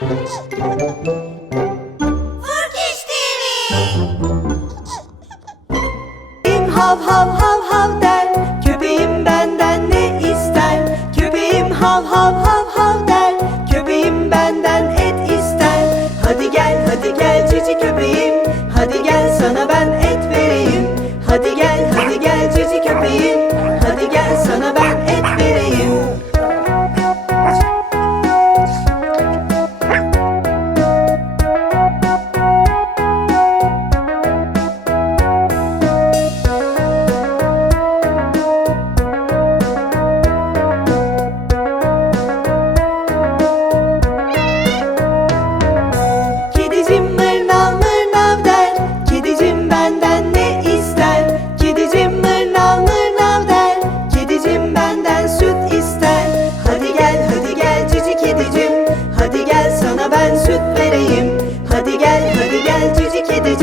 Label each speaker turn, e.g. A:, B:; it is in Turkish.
A: Turkish
B: hav hav hav hav der. Köpeğim benden ne ister? Köpeğim hav hav hav hav der. Köpeğim benden et ister. Hadi gel hadi gel cici köpeğim. Hadi gel sana ben Cici
A: kedi